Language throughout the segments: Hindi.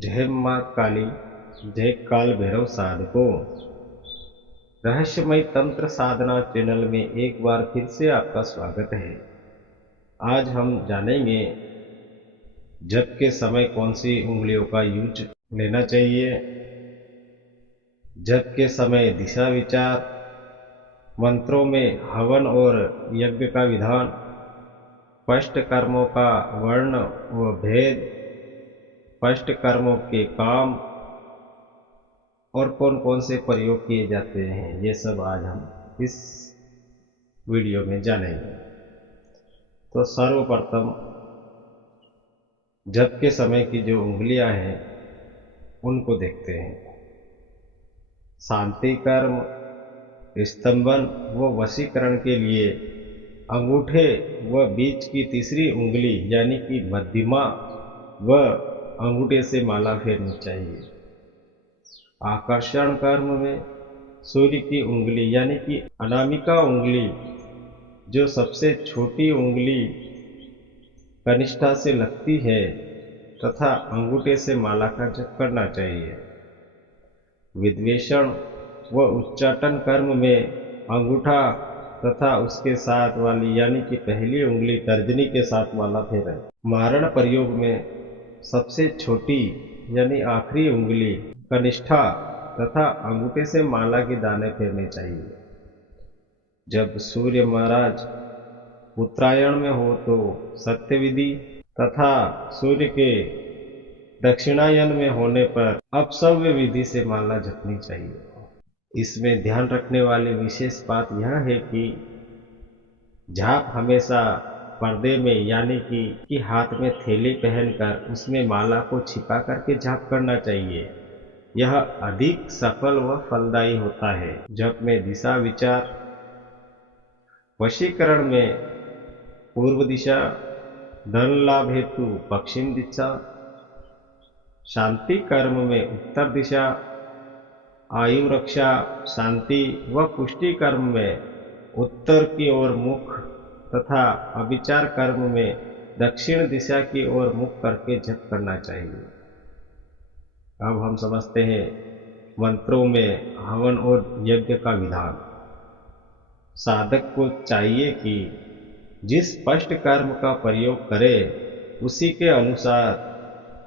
जय माँ काली, जय काल भैरव साधको। रहस्यमय तंत्र साधना चैनल में एक बार फिर से आपका स्वागत है। आज हम जानेंगे जप के समय कौन सी उंगलियों का यूज लेना चाहिए, जप के समय दिशा विचार, मंत्रों में हवन और यज्ञ का विधान, स्पष्ट कर्मों का वर्ण व भेद, स्पष्ट कर्मों के काम और कौन कौन से प्रयोग किए जाते हैं, ये सब आज हम इस वीडियो में जानेंगे। तो सर्वप्रथम जप के समय की जो उंगलियां हैं उनको देखते हैं। शांति कर्म, स्तंभन व वशीकरण के लिए अंगूठे व बीच की तीसरी उंगली यानी कि मध्यमा व अंगूठे से माला फेरनी चाहिए। आकर्षण कर्म में सूर्य की उंगली यानी कि अनामिका उंगली, जो सबसे छोटी उंगली कनिष्ठा से लगती है, तथा अंगूठे से माला का जप करना चाहिए। विद्वेषण व उच्चाटन कर्म में अंगूठा तथा उसके साथ वाली यानी कि पहली उंगली तर्जनी के साथ माला फेरें। मारण प्रयोग में सबसे छोटी यानी आखिरी उंगली कनिष्ठा तथा अंगूठे से माला के दाने फेरने चाहिए। जब सूर्य महाराज उत्तरायण में हो तो सत्यविधि तथा सूर्य के दक्षिणायन में होने पर अपसव्य विधि से माला जपनी चाहिए। इसमें ध्यान रखने वाली विशेष बात यह है कि जाप हमेशा पर्दे में यानी कि हाथ में थैली पहनकर उसमें माला को छिपा करके जाप करना चाहिए। यह अधिक सफल व फलदायी होता है। जप में दिशा विचार, वशीकरण में पूर्व दिशा, धन लाभ हेतु पश्चिम दिशा, शांति कर्म में उत्तर दिशा, आयु रक्षा, शांति व पुष्टि कर्म में उत्तर की ओर मुख तथा अभिचार कर्म में दक्षिण दिशा की ओर मुख करके जप करना चाहिए। अब हम समझते हैं मंत्रों में हवन और यज्ञ का विधान। साधक को चाहिए कि जिस स्पष्ट कर्म का प्रयोग करे उसी के अनुसार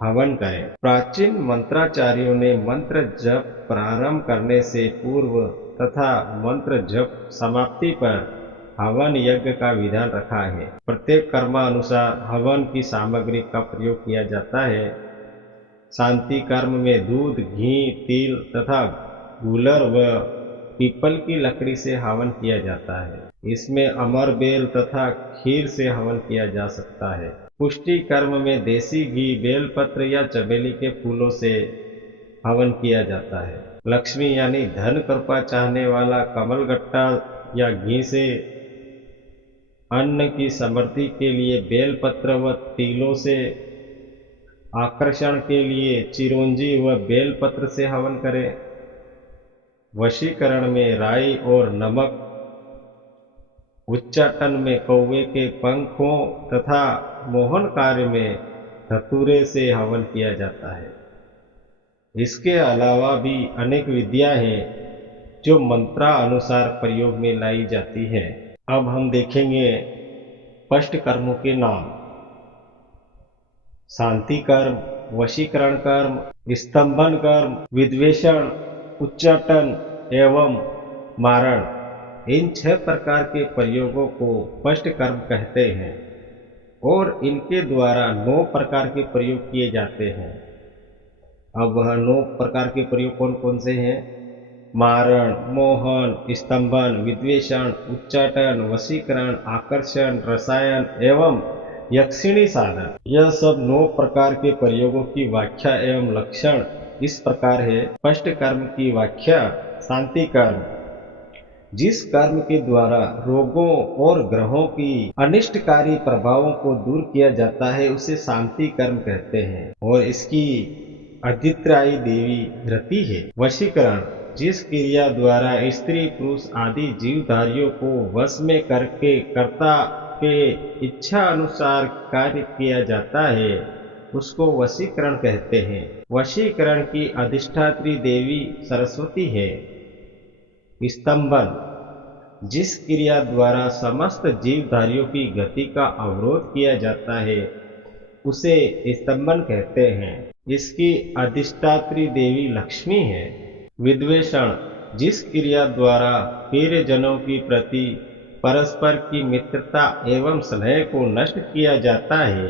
हवन करें। प्राचीन मंत्राचार्यों ने मंत्र जप प्रारंभ करने से पूर्व तथा मंत्र जप समाप्ति पर हवन यज्ञ का विधान रखा है। प्रत्येक कर्मानुसार हवन की सामग्री का प्रयोग किया जाता है। शांति कर्म में दूध, घी, तिल तथा गूलर व पीपल की लकड़ी से हवन किया जाता है। इसमें अमर बेल तथा खीर से हवन किया जा सकता है। पुष्टि कर्म में देसी घी, बेलपत्र या चमेली के फूलों से हवन किया जाता है। लक्ष्मी यानी धन कृपा चाहने वाला कमलगट्टा या घी से, अन्न की समृद्धि के लिए बेलपत्र व तिलों से, आकर्षण के लिए चिरौंजी व बेलपत्र से हवन करें। वशीकरण में राई और नमक, उच्चाटन में कौवे के पंखों तथा मोहन कार्य में धतूरे से हवन किया जाता है। इसके अलावा भी अनेक विधियां हैं जो मंत्रानुसार प्रयोग में लाई जाती है। अब हम देखेंगे स्पष्ट कर्मों के नाम। शांति कर्म, वशीकरण कर्म, स्तंभन कर्म, विद्वेषण, उच्चाटन एवं मारण, इन 6 प्रकार के प्रयोगों को स्पष्ट कर्म कहते हैं और इनके द्वारा 9 प्रकार के प्रयोग किए जाते हैं। अब वह 9 प्रकार के प्रयोग कौन कौन से हैं? मारण, मोहन, स्तंभन, विद्वेषण, उच्चाटन, वशीकरण, आकर्षण, रसायन एवं यक्षिणी साधन। यह सब 9 प्रकार के प्रयोगों की व्याख्या एवं लक्षण इस प्रकार है। स्पष्ट कर्म की व्याख्या। शांति कर्म, जिस कर्म के द्वारा रोगों और ग्रहों की अनिष्टकारी प्रभावों को दूर किया जाता है उसे शांति कर्म कहते हैं और इसकी अधित्रायी देवी रति है। वशीकरण, जिस क्रिया द्वारा स्त्री पुरुष आदि जीवधारियों को वश में करके कर्ता के इच्छा अनुसार कार्य किया जाता है उसको वशीकरण कहते हैं। वशीकरण की अधिष्ठात्री देवी सरस्वती है। स्तंभन, जिस क्रिया द्वारा समस्त जीवधारियों की गति का अवरोध किया जाता है उसे स्तंभन कहते हैं। इसकी अधिष्ठात्री देवी लक्ष्मी है। विद्वेषण, जिस क्रिया द्वारा प्रियजनों की प्रति परस्पर की मित्रता एवं स्नेह को नष्ट किया जाता है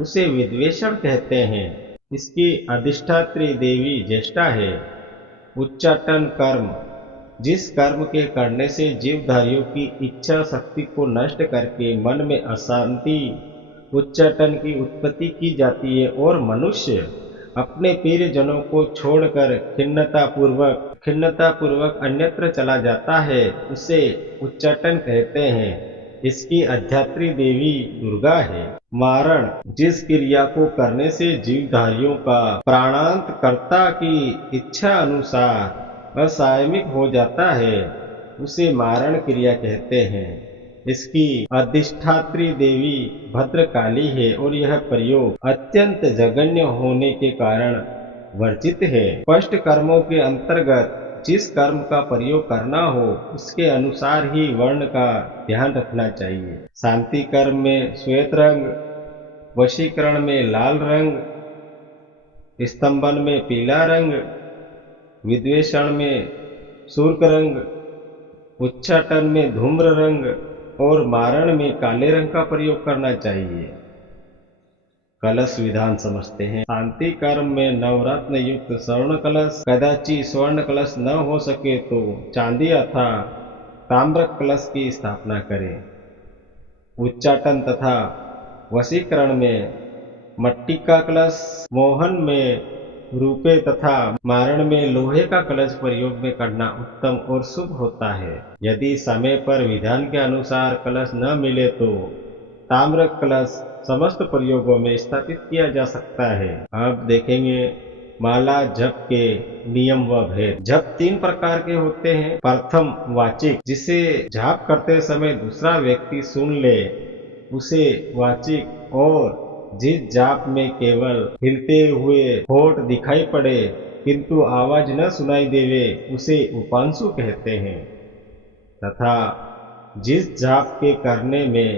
उसे विद्वेषण कहते हैं। इसकी अधिष्ठात्री देवी ज्येष्ठा है। उच्चाटन कर्म, जिस कर्म के करने से जीवधारियों की इच्छा शक्ति को नष्ट करके मन में अशांति उच्चाटन की उत्पत्ति की जाती है और मनुष्य अपने प्रियजनों को छोड़कर खिन्नतापूर्वक अन्यत्र चला जाता है उसे उच्चाटन कहते हैं। इसकी आध्यात्री देवी दुर्गा है। मारण, जिस क्रिया को करने से जीवधारियों का प्राणांत कर्ता की इच्छा अनुसार असायमिक हो जाता है उसे मारण क्रिया कहते हैं। इसकी अधिष्ठात्री देवी भद्रकाली है और यह प्रयोग अत्यंत जघन्य होने के कारण वर्जित है। स्पष्ट कर्मों के अंतर्गत जिस कर्म का प्रयोग करना हो उसके अनुसार ही वर्ण का ध्यान रखना चाहिए। शांति कर्म में श्वेत रंग, वशीकरण में लाल रंग, स्तंभन में पीला रंग, विद्वेषण में सुर्ख रंग, उच्चाटन में धूम्र रंग और मारण में काले रंग का प्रयोग करना चाहिए। कलश विधान समझते हैं। शांति कर्म में नवरत्न युक्त स्वर्ण कलश, कदाचित स्वर्ण कलश न हो सके तो चांदी अथवा ताम्र कलश की स्थापना करें। उच्चाटन तथा वशीकरण में मट्टी का कलश, मोहन में रूपे तथा मारण में लोहे का कलश प्रयोग में करना उत्तम और शुभ होता है। यदि समय पर विधान के अनुसार कलश न मिले तो ताम्र कलश समस्त प्रयोगों में स्थापित किया जा सकता है। अब देखेंगे माला जप के नियम व भेद। जप 3 प्रकार के होते हैं। प्रथम वाचिक, जिसे जाप करते समय दूसरा व्यक्ति सुन ले उसे वाचिक, और जिस जाप में केवल हिलते हुए होठ दिखाई पड़े किंतु आवाज न सुनाई देवे उसे उपांशु कहते हैं। तथा जिस जाप के करने में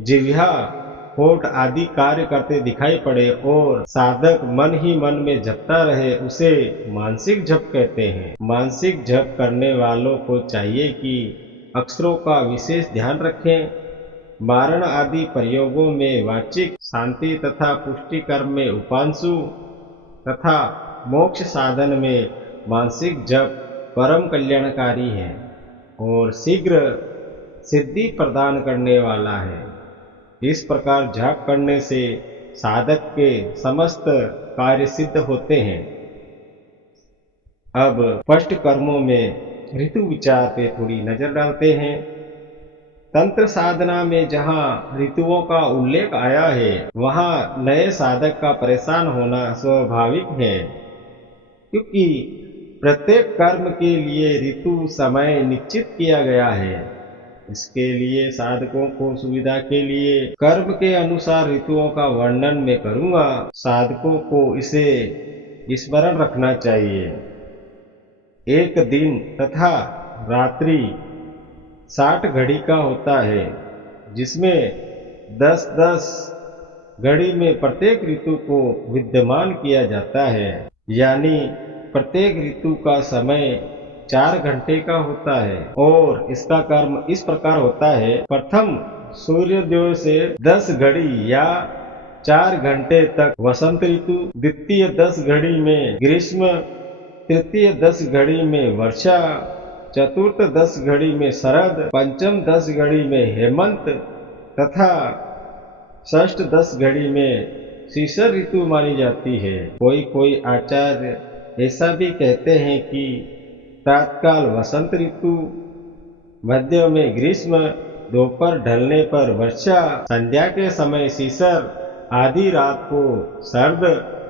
जिह्वा, होठ आदि कार्य करते दिखाई पड़े और साधक मन ही मन में जपता रहे उसे मानसिक जप कहते हैं। मानसिक जप करने वालों को चाहिए कि अक्षरों का विशेष ध्यान रखें। मारण आदि प्रयोगों में वाचिक, शांति तथा पुष्टि कर्म में उपांशु तथा मोक्ष साधन में मानसिक जप परम कल्याणकारी है और शीघ्र सिद्धि प्रदान करने वाला है। इस प्रकार जाप करने से साधक के समस्त कार्य सिद्ध होते हैं। अब स्पष्ट कर्मों में ऋतु विचार पे थोड़ी नजर डालते हैं। तंत्र साधना में जहाँ ऋतुओं का उल्लेख आया है वहाँ नए साधक का परेशान होना स्वाभाविक है, क्योंकि प्रत्येक कर्म के लिए ऋतु समय निश्चित किया गया है। इसके लिए साधकों को सुविधा के लिए कर्म के अनुसार ऋतुओं का वर्णन मैं करूंगा। साधकों को इसे स्मरण रखना चाहिए। एक दिन तथा रात्रि 60 घड़ी का होता है, जिसमें 10-10 घड़ी में प्रत्येक ऋतु को विद्यमान किया जाता है। यानी प्रत्येक ऋतु का समय 4 घंटे का होता है और इसका कर्म इस प्रकार होता है। प्रथम सूर्योदय से 10 घड़ी या 4 घंटे तक वसंत ऋतु, द्वितीय 10 घड़ी में ग्रीष्म, तृतीय 10 घड़ी में वर्षा, चतुर्थ 10 घड़ी में शरद, पंचम 10 घड़ी में हेमंत तथा षष्ठ 10 घड़ी में शिशिर ऋतु मानी जाती है। कोई आचार्य ऐसा भी कहते हैं कि प्रातःकाल वसंत ऋतु, मध्य में ग्रीष्म, दोपहर ढलने पर वर्षा, संध्या के समय शिशिर, आधी रात को शरद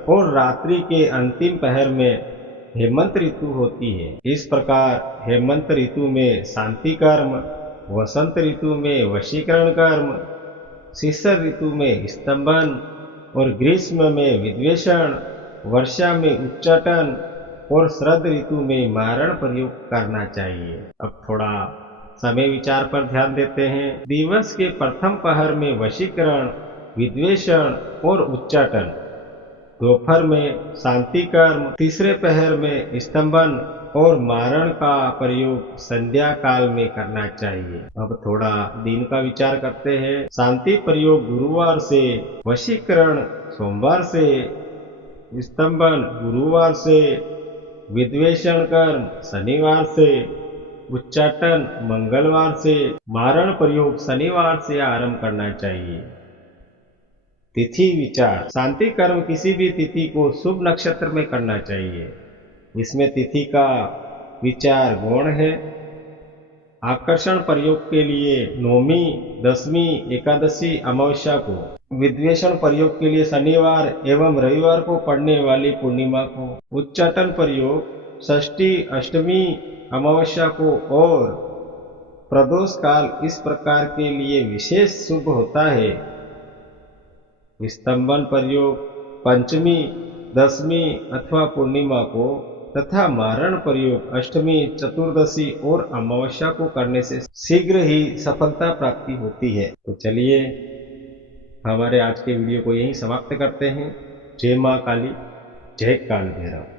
और रात्रि के अंतिम पहर में हेमंत ऋतु होती है। इस प्रकार हेमंत ऋतु में शांति कर्म, वसंत ऋतु में वशीकरण कर्म, शिशिर ऋतु में स्तंभन और ग्रीष्म में विद्वेषण, वर्षा में उच्चाटन और शरद ऋतु में मारण प्रयोग करना चाहिए। अब थोड़ा समय विचार पर ध्यान देते हैं। दिवस के प्रथम पहर में वशीकरण, विद्वेषण और उच्चाटन, दोपहर में शांति कर्म, तीसरे पहर में स्तंभन और मारण का प्रयोग संध्या काल में करना चाहिए। अब थोड़ा दिन का विचार करते हैं। शांति प्रयोग गुरुवार से, वशीकरण सोमवार से, स्तंभन गुरुवार से, विद्वेषण कर्म शनिवार से, उच्चाटन मंगलवार से, मारण प्रयोग शनिवार से आरंभ करना चाहिए। तिथि विचार। शांति कर्म किसी भी तिथि को शुभ नक्षत्र में करना चाहिए। इसमें तिथि का विचार गौण है। आकर्षण प्रयोग के लिए नवमी, दसवीं, एकादशी, अमावस्या को, विद्वेषण प्रयोग के लिए शनिवार एवं रविवार को पड़ने वाली पूर्णिमा को, उच्चाटन प्रयोग षष्ठी, अष्टमी, अमावस्या को और प्रदोष काल इस प्रकार के लिए विशेष शुभ होता है। स्तंभन प्रयोग पंचमी, दसवीं अथवा पूर्णिमा को तथा मारण प्रयोग अष्टमी, चतुर्दशी और अमावस्या को करने से शीघ्र ही सफलता प्राप्ति होती है। तो चलिए हमारे आज के वीडियो को यहीं समाप्त करते हैं। जय मां काली, जय काल भैरव।